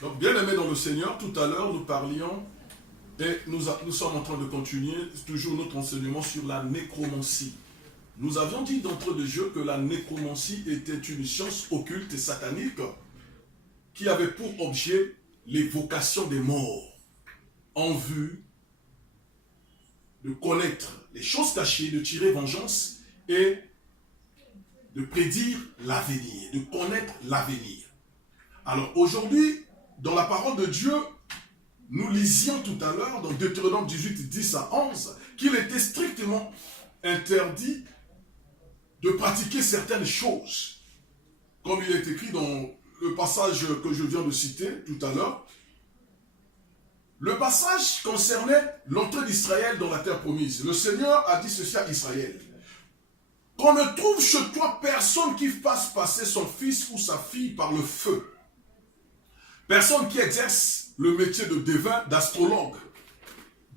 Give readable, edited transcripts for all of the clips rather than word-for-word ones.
Donc, bien aimés dans le Seigneur, tout à l'heure, nous parlions et nous sommes en train de continuer toujours notre enseignement sur la nécromancie. Nous avions dit d'entrée de jeu que la nécromancie était une science occulte et satanique qui avait pour objet l'évocation des morts en vue de connaître les choses cachées, de tirer vengeance et de prédire l'avenir, de connaître l'avenir. Alors aujourd'hui, dans la parole de Dieu, nous lisions tout à l'heure dans Deutéronome 18, 10 à 11, qu'il était strictement interdit de pratiquer certaines choses. Comme il est écrit dans le passage que je viens de citer tout à l'heure. Le passage concernait l'entrée d'Israël dans la terre promise. Le Seigneur a dit ceci à Israël. Qu'on ne trouve chez toi personne qui fasse passer son fils ou sa fille par le feu. Personne qui exerce le métier de devin, d'astrologue,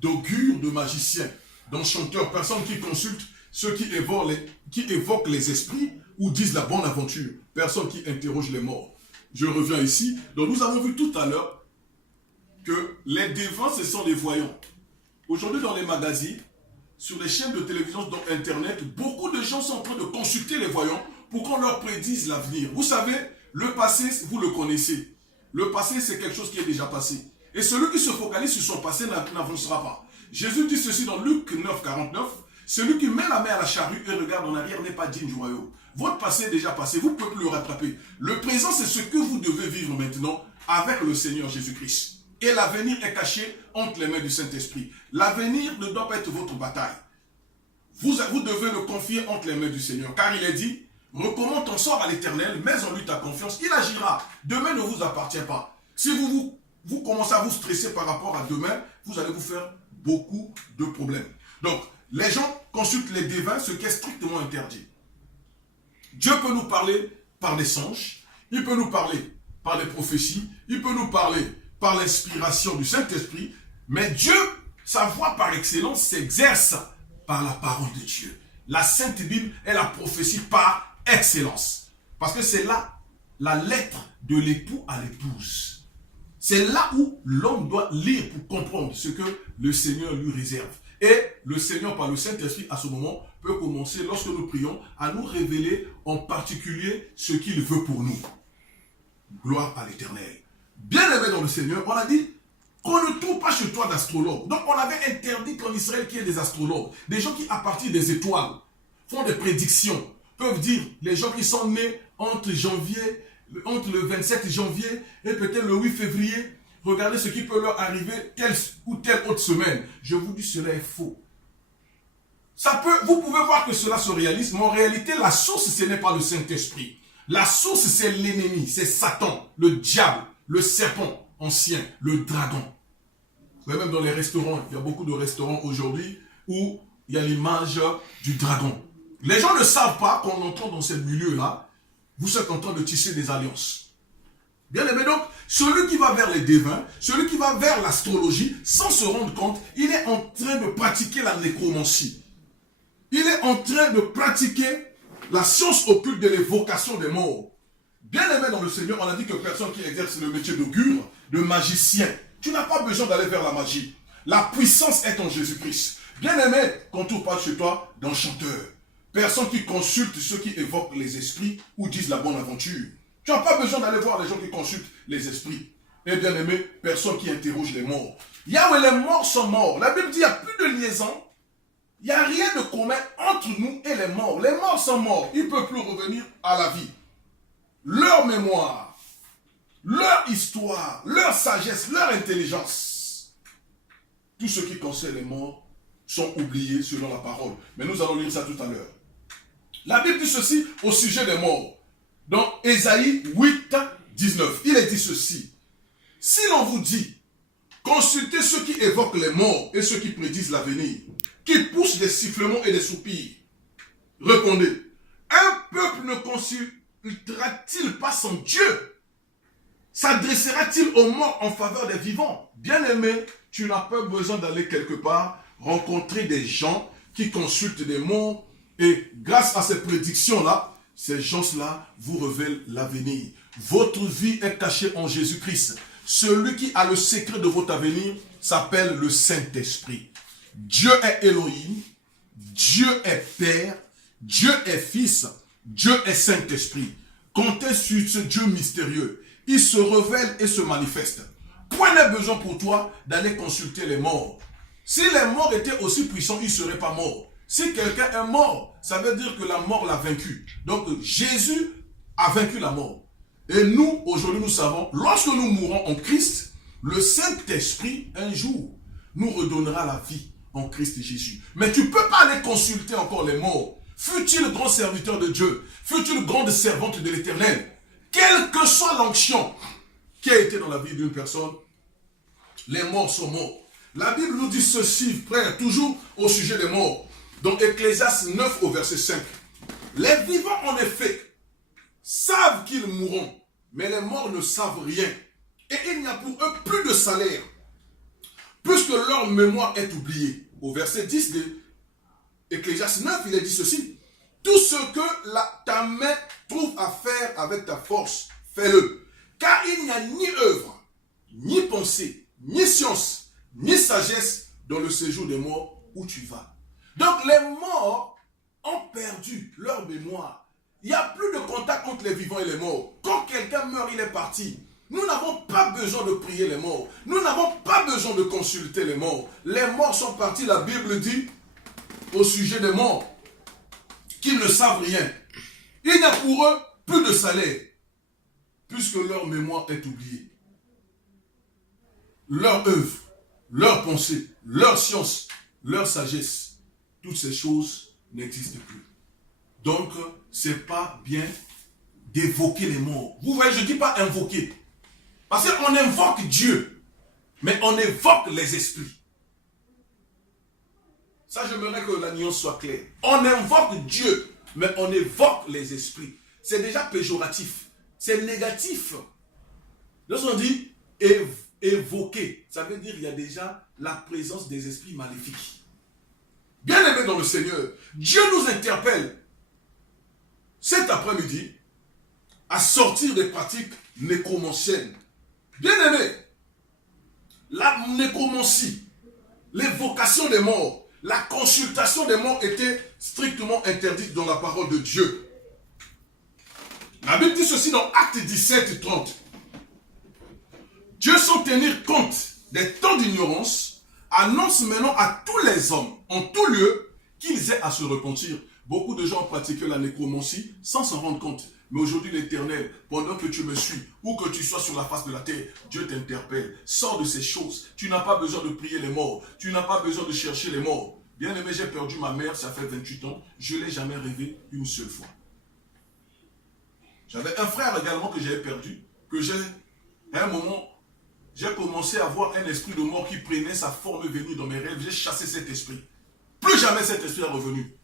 d'augure, de magicien, d'enchanteur. Personne qui consulte ceux qui évoquent les esprits ou disent la bonne aventure. Personne qui interroge les morts. Je reviens ici. Donc nous avons vu tout à l'heure que les devins, ce sont des voyants. Aujourd'hui, dans les magazines, sur les chaînes de télévision, dans Internet, beaucoup de gens sont en train de consulter les voyants pour qu'on leur prédise l'avenir. Vous savez, le passé, vous le connaissez. Le passé, c'est quelque chose qui est déjà passé. Et celui qui se focalise sur son passé n'avancera pas. Jésus dit ceci dans Luc 9, 49. Celui qui met la main à la charrue et regarde en arrière n'est pas digne du royaume. Votre passé est déjà passé, vous ne pouvez plus le rattraper. Le présent, c'est ce que vous devez vivre maintenant avec le Seigneur Jésus-Christ. Et l'avenir est caché entre les mains du Saint-Esprit. L'avenir ne doit pas être votre bataille. Vous devez le confier entre les mains du Seigneur. Car il est dit, recommande ton sort à l'Éternel, mets en lui ta confiance, il agira. Demain ne vous appartient pas. Si vous commencez à vous stresser par rapport à demain, vous allez vous faire beaucoup de problèmes. Donc, les gens consultent les devins, ce qui est strictement interdit. Dieu peut nous parler par des songes, il peut nous parler par des prophéties, il peut nous parler par l'inspiration du Saint-Esprit, mais Dieu, sa voix par excellence, s'exerce par la parole de Dieu. La Sainte Bible est la prophétie par excellence. Parce que c'est là la lettre de l'époux à l'épouse. C'est là où l'homme doit lire pour comprendre ce que le Seigneur lui réserve. Et le Seigneur, par le Saint-Esprit, à ce moment, peut commencer, lorsque nous prions, à nous révéler en particulier ce qu'il veut pour nous. Gloire à l'Éternel. Bien aimé dans le Seigneur, on a dit qu'on ne trouve pas chez toi d'astrologue. Donc on avait interdit qu'en Israël qu'il y ait des astrologues. Des gens qui, à partir des étoiles, font des prédictions. Peuvent dire, les gens qui sont nés entre le 27 janvier et peut-être le 8 février, regardez ce qui peut leur arriver telle ou telle autre semaine. Je vous dis, cela est faux. Vous pouvez voir que cela se réalise, mais en réalité, la source, ce n'est pas le Saint-Esprit. La source, c'est l'ennemi, c'est Satan, le diable, le serpent ancien, le dragon. Mais même dans les restaurants, il y a beaucoup de restaurants aujourd'hui où il y a l'image du dragon. Les gens ne savent pas qu'on entend dans ce milieu-là, vous êtes en train de tisser des alliances. Bien aimé, donc, celui qui va vers les devins, celui qui va vers l'astrologie, sans se rendre compte, il est en train de pratiquer la nécromancie. Il est en train de pratiquer la science occulte de l'évocation des morts. Bien aimé dans le Seigneur, on a dit que personne qui exerce le métier d'augure, de magicien, tu n'as pas besoin d'aller vers la magie. La puissance est en Jésus-Christ. Bien aimé, quand tu parles chez toi d'enchanteur. Personne qui consulte ceux qui évoquent les esprits ou disent la bonne aventure. Tu n'as pas besoin d'aller voir les gens qui consultent les esprits. Et bien aimé, personne qui interroge les morts. Yahweh, les morts sont morts. La Bible dit qu'il n'y a plus de liaison. Il n'y a rien de commun entre nous et les morts. Les morts sont morts. Ils ne peuvent plus revenir à la vie. Leur mémoire, leur histoire, leur sagesse, leur intelligence. Tout ce qui concerne les morts sont oubliés selon la parole. Mais nous allons lire ça tout à l'heure. La Bible dit ceci au sujet des morts. Dans Ésaïe 8, 19, il est dit ceci. Si l'on vous dit, consultez ceux qui évoquent les morts et ceux qui prédisent l'avenir, qui poussent des sifflements et des soupirs, répondez, un peuple ne consultera-t-il pas son Dieu? S'adressera-t-il aux morts en faveur des vivants? Bien-aimé, tu n'as pas besoin d'aller quelque part rencontrer des gens qui consultent des morts et grâce à ces prédictions-là, ces gens-là vous révèlent l'avenir. Votre vie est cachée en Jésus-Christ. celui qui a le secret de votre avenir s'appelle le Saint-Esprit. Dieu est Elohim, Dieu est Père, Dieu est Fils, Dieu est Saint-Esprit. Comptez sur ce Dieu mystérieux. Il se révèle et se manifeste. Point n'est besoin pour toi d'aller consulter les morts. Si les morts étaient aussi puissants, ils ne seraient pas morts. Si quelqu'un est mort, ça veut dire que la mort l'a vaincu. Donc Jésus a vaincu la mort. Et nous, aujourd'hui, nous savons, lorsque nous mourrons en Christ, le Saint-Esprit, un jour, nous redonnera la vie en Christ Jésus. Mais tu ne peux pas aller consulter encore les morts. Fut-il grand serviteur de Dieu, fut-il grande servante de l'Éternel, quelle que soit l'onction qui a été dans la vie d'une personne, les morts sont morts. La Bible nous dit ceci, frère, toujours au sujet des morts. Dans Ecclésiaste 9 au verset 5. Les vivants, en effet, savent qu'ils mourront, mais les morts ne savent rien. Et il n'y a pour eux plus de salaire, puisque leur mémoire est oubliée. Au verset 10 de Ecclésiaste 9, il est dit ceci. Tout ce que ta main trouve à faire avec ta force, fais-le. Car il n'y a ni œuvre, ni pensée, ni science, ni sagesse dans le séjour des morts où tu vas. Donc les morts ont perdu leur mémoire. Il n'y a plus de contact entre les vivants et les morts. Quand quelqu'un meurt, il est parti. Nous n'avons pas besoin de prier les morts. Nous n'avons pas besoin de consulter les morts. Les morts sont partis. La Bible dit au sujet des morts qu'ils ne savent rien. Il n'y a pour eux plus de salaire, puisque leur mémoire est oubliée. Leur œuvre, leur pensée, leur science, leur sagesse, toutes ces choses n'existent plus. Donc, ce n'est pas bien d'évoquer les morts. Vous voyez, je ne dis pas invoquer. Parce qu'on invoque Dieu, mais on évoque les esprits. Ça, j'aimerais que la nuance soit claire. On invoque Dieu, mais on évoque les esprits. C'est déjà péjoratif. C'est négatif. Lorsqu'on dit évoquer, ça veut dire qu'il y a déjà la présence des esprits maléfiques. Bien-aimés dans le Seigneur, Dieu nous interpelle cet après-midi à sortir des pratiques nécromanciennes. Bien-aimés, la nécromancie, l'évocation des morts, la consultation des morts était strictement interdite dans la parole de Dieu. La Bible dit ceci dans Actes 17, 30. Dieu, sans tenir compte des temps d'ignorance, annonce maintenant à tous les hommes, en tout lieu, qu'ils aient à se repentir. Beaucoup de gens ont pratiqué la nécromancie sans s'en rendre compte. Mais aujourd'hui, l'Éternel, pendant que tu me suis, ou que tu sois sur la face de la terre, Dieu t'interpelle. Sors de ces choses. Tu n'as pas besoin de prier les morts. Tu n'as pas besoin de chercher les morts. Bien aimé, j'ai perdu ma mère, ça fait 28 ans. Je ne l'ai jamais rêvé une seule fois. J'avais un frère également que j'avais perdu, que à un moment, j'ai commencé à voir un esprit de mort qui prenait sa forme venue dans mes rêves. J'ai chassé cet esprit. Plus jamais cet esprit est revenu.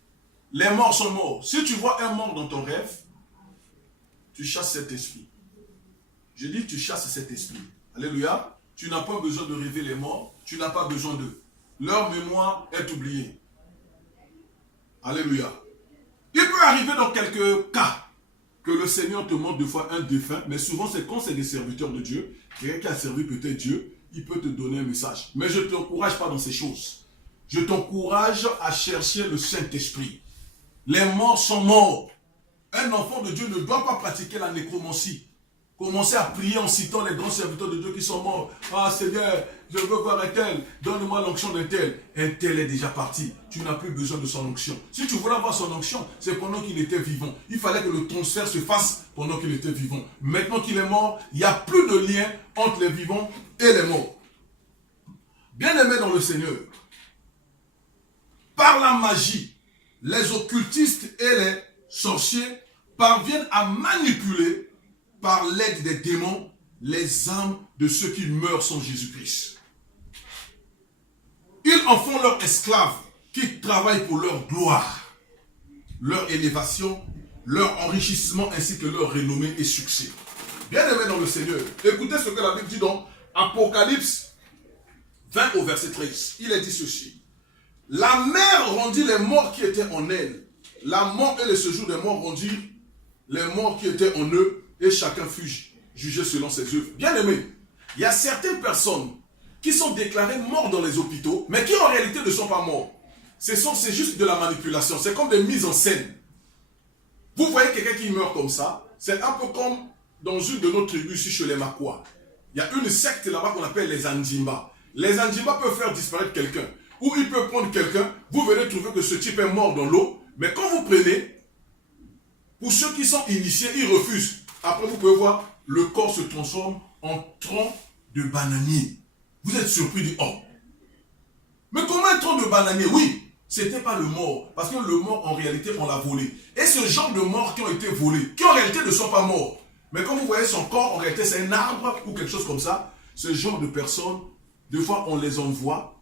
Les morts sont morts. Si tu vois un mort dans ton rêve, tu chasses cet esprit. Je dis tu chasses cet esprit. Alléluia. Tu n'as pas besoin de rêver les morts. Tu n'as pas besoin d'eux. Leur mémoire est oubliée. Alléluia. Il peut arriver dans quelques cas que le Seigneur te montre deux fois un défunt, mais souvent c'est quand c'est des serviteurs de Dieu, quelqu'un qui a servi peut-être Dieu, il peut te donner un message. Mais je ne t'encourage pas dans ces choses. Je t'encourage à chercher le Saint-Esprit. Les morts sont morts. Un enfant de Dieu ne doit pas pratiquer la nécromancie. Commencer à prier en citant les grands serviteurs de Dieu qui sont morts. Ah Seigneur, je veux voir un tel, donne-moi l'onction d'un tel. Un tel est déjà parti. Tu n'as plus besoin de son onction. Si tu voulais avoir son onction, c'est pendant qu'il était vivant. Il fallait que le transfert se fasse pendant qu'il était vivant. Maintenant qu'il est mort, il n'y a plus de lien entre les vivants et les morts. Bien-aimés dans le Seigneur, par la magie, les occultistes et les sorciers parviennent à manipuler par l'aide des démons les âmes de ceux qui meurent sans Jésus-Christ. Ils en font leurs esclaves qui travaillent pour leur gloire, leur élévation, leur enrichissement ainsi que leur renommée et succès. Bien-aimés dans le Seigneur, écoutez ce que la Bible dit dans Apocalypse 20 au verset 13. Il est dit ceci. La mer rendit les morts qui étaient en elle. La mort et le séjour des morts rendirent les morts qui étaient en eux, et chacun fut jugé selon ses œuvres. Bien aimé, Il y a certaines personnes qui sont déclarées mortes dans les hôpitaux, mais qui en réalité ne sont pas morts. C'est juste de la manipulation, c'est comme des mises en scène. Vous voyez quelqu'un qui meurt comme ça, c'est un peu comme dans une de nos tribus ici chez les Makwa. Il y a une secte là-bas qu'on appelle les Andjimba. Les Andjimba peuvent faire disparaître quelqu'un. Ou ils peuvent prendre quelqu'un, vous venez trouver que ce type est mort dans l'eau, mais quand vous prenez, pour ceux qui sont initiés, ils refusent. Après, vous pouvez voir, le corps se transforme en tronc de bananier. Vous êtes surpris du oh. Mais comment un tronc de bananier? Oui, c'était pas le mort. Parce que le mort, en réalité, on l'a volé. Et ce genre de morts qui ont été volés, qui en réalité ne sont pas morts. Mais quand vous voyez son corps, en réalité, c'est un arbre ou quelque chose comme ça. Ce genre de personnes, des fois, on les envoie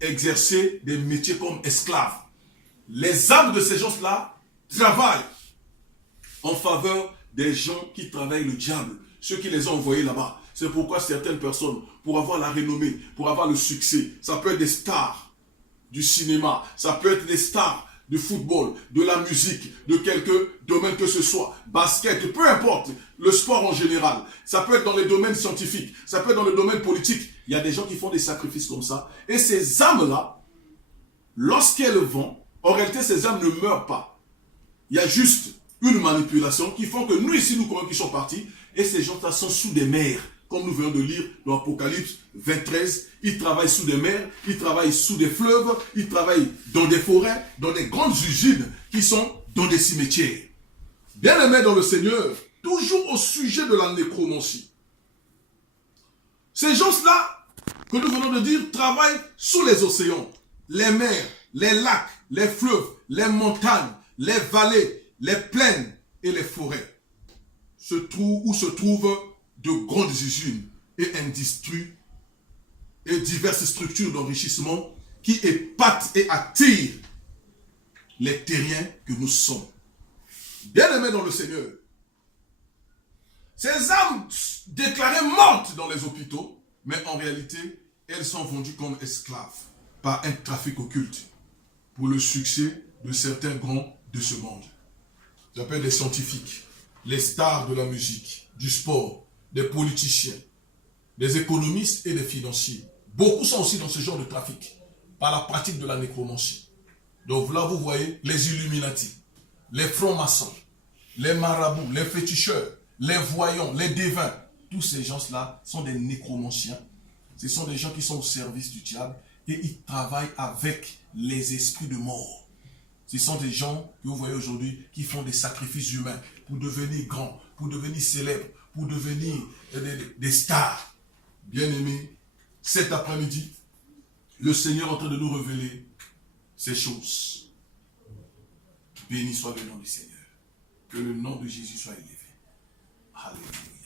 exercer des métiers comme esclaves. Les âmes de ces gens-là travaillent en faveur des gens qui travaillent le diable, ceux qui les ont envoyés là-bas. C'est pourquoi certaines personnes, pour avoir la renommée, pour avoir le succès, ça peut être des stars du cinéma, ça peut être des stars du football, de la musique, de quelque domaine que ce soit, basket, peu importe, le sport en général. Ça peut être dans les domaines scientifiques, ça peut être dans le domaine politique. Il y a des gens qui font des sacrifices comme ça. Et ces âmes-là, lorsqu'elles vont, en réalité, ces âmes ne meurent pas. Il y a juste une manipulation qui font que nous ici, nous croyons qu'ils sont partis, et ces gens-là sont sous des mers. Comme nous venons de lire dans Apocalypse 23, ils travaillent sous des mers, ils travaillent sous des fleuves, ils travaillent dans des forêts, dans des grandes usines qui sont dans des cimetières. Bien-aimés dans le Seigneur, toujours au sujet de la nécromancie. Ces gens-là, que nous venons de dire, travaillent sous les océans, les mers, les lacs, les fleuves, les montagnes, les vallées, les plaines et les forêts. Se trouvent de grandes usines et industries et diverses structures d'enrichissement qui épatent et attirent les terriens que nous sommes. Bien-aimés dans le Seigneur, ces âmes déclarées mortes dans les hôpitaux, mais en réalité, elles sont vendues comme esclaves par un trafic occulte pour le succès de certains grands de ce monde. J'appelle les scientifiques, les stars de la musique, du sport, des politiciens, des économistes et des financiers. Beaucoup sont aussi dans ce genre de trafic, par la pratique de la nécromancie. Donc là, vous voyez les Illuminati, les francs-maçons, les marabouts, les féticheurs, les voyants, les devins. Tous ces gens-là sont des nécromanciens. Ce sont des gens qui sont au service du diable et ils travaillent avec les esprits de mort. Ce sont des gens que vous voyez aujourd'hui qui font des sacrifices humains pour devenir grands, pour devenir célèbres, pour devenir des stars. Bien-aimés, cet après-midi, le Seigneur est en train de nous révéler ces choses. Béni soit le nom du Seigneur. Que le nom de Jésus soit élevé. Alléluia.